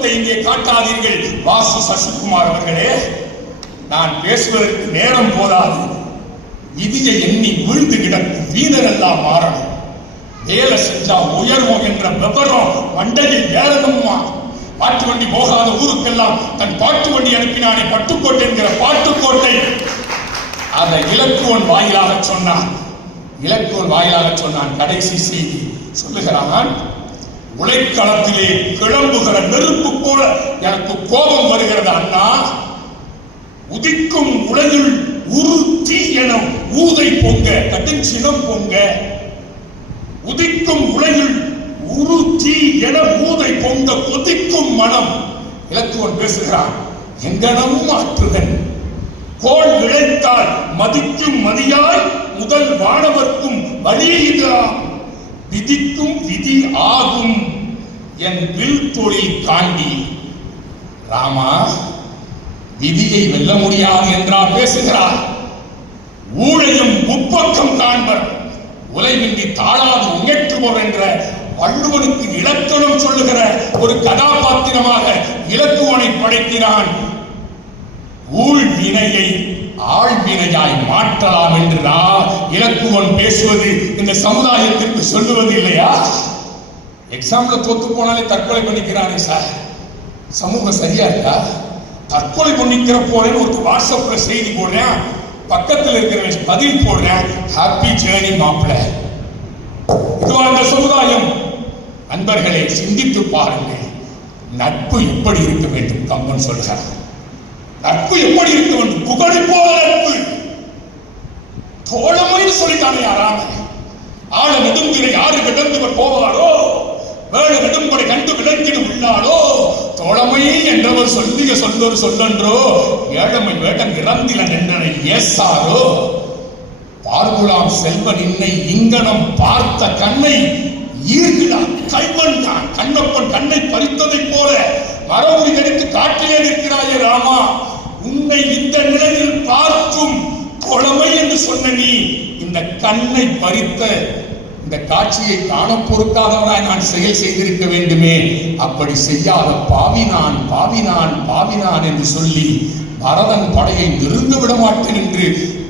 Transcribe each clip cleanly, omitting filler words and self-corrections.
முகத்தை இங்கே காட்டாதீர்கள். வாசு சசிகுமார் அவர்களே, நான் பேசுவதற்கு நேரம் போதாது. விதியை எண்ணி வீழ்ந்து கிடக்கும் வீரரெல்லாம் மாறணும். வேலை செஞ்சா உயர்வோம் என்ற விவரம் மண்டையில் ஏறணுமா? பாட்டு வண்டி போகாத ஊருக்கெல்லாம் தன் பாட்டு வண்டி அனுப்பினானே பட்டுக்கோட்டை என்கிற பாட்டுக்கோட்டை, அதை இலக்குவன் வாயிலாக சொன்னான். இலக்குவன் வாயிலாக சொன்னான். கடைசி செய்தி சொல்லுகிறான், உழைக்களத்திலே கிளம்புகிற நெருப்பு போல எனக்கு கோபம் வருகிறது அண்ணா. உதிக்கும் உலகில் உரு தீ என ஊதை பொங்க, கடுஞ்சினம் பொங்க. உதிக்கும் உலகில் உரு தீ என ஊதை பொங்க கொதிக்கும் மனம். இலக்குவன் பேசுகிறான். எங்கனம் ஆற்றுதன் கோள் இழைத்தால் மதிக்கும் மதியாய் முதல் வானவர்க்கும் வழியிலாம் விதிக்கும் விதி ஆகும் என் வில் தொழில் காண்டி. ராமா, விதியை வெல்ல முடியாது என்றா பேசுகிறார்? ஊழையும் முப்பக்கம் காண்பர் உலைவின்றி தாழாது உயற்றுவோர் என்ற வள்ளுவனுக்கு இலக்கணம் சொல்லுகிற ஒரு கதாபாத்திரமாக இலக்குவனை படைக்கிறான். ஊழ் வினையை ஆழ்வினையாய் மாற்றலாம் என்று இலக்குவன் பேசுவது இந்த சமுதாயத்திற்கு சொல்லுவது இல்லையா? எக்ஸாம்ல தோத்து போனாலே தற்கொலை பண்ணிக்கிறானே சார், சமூகம் சரியா இருக்கா? தற்கொலை பண்ணிக்கிற போறேன்னு ஒரு வாட்ஸ்அப்ல செய்தி போடுறேன், பக்கத்தில் இருக்கிற பதில் போடுறேன், ஹாப்பி ஜேர்னி மாப்பிள. இதுவா அந்த சமுதாயம்? நண்பர்களை சிந்தித்து பாருங்க. நட்பு எப்படி இருக்க வேண்டும்? கம்பன் சொல்கிறார், நட்பு எப்படி இருக்க வேண்டும்? புகழி போல நட்பு. தோழமைன்னு சொல்லிட்டானே யாராம. ஆழ நெடுந்திரை யாரு கிடந்தவர் போவாரோ, வேடு நெடும்படை கண்டு விளக்கிடு உள்ளாரோ, தோழமை என்றவர் சொல்லிய சொல்லொரு சொல்லன்றோ, ஏழமை வேடம் இறந்தில நின்றனை ஏசாரோ. பார்குலாம் செல்வன் இன்னை இங்கனம் பார்த்த கண்ணை ஈர்கிறான் கைவன் தான். கண்ணப்பன் கண்ணை பறித்ததை போல மரவுரி கடித்து காட்டிலே நிற்கிறாயே ராமா. உன்னை இந்த நிலையில் பார்க்கும் தோழமை என்று சொன்ன நீ இந்த கண்ணை பறித்த இந்த காட்சியை காண பொறுக்காதவராய் நான் செயல் செய்திருக்க வேண்டுமே. அப்படி செய்யாத பாவினான் பாவினான் பாவினான் என்று சொல்லி பரதன் படையை நிறுந்து விட மாட்டேன் என்று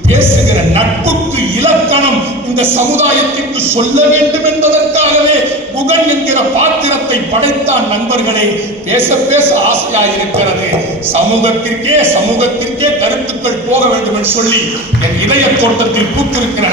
பேசுகிற நட்புக்கு இலக்கணம் இந்த சமுதாயத்திற்கு சொல்ல வேண்டும் என்பதற்காகவே முகன் என்கிற பாத்திரத்தை படைத்தான். நண்பர்களே, பேச பேச ஆசையாயிருக்கிறது. சமூகத்திற்கே கருத்துக்கள் போக வேண்டும் என்று சொல்லி என் இதய தோட்டத்தில் பூத்திருக்கிற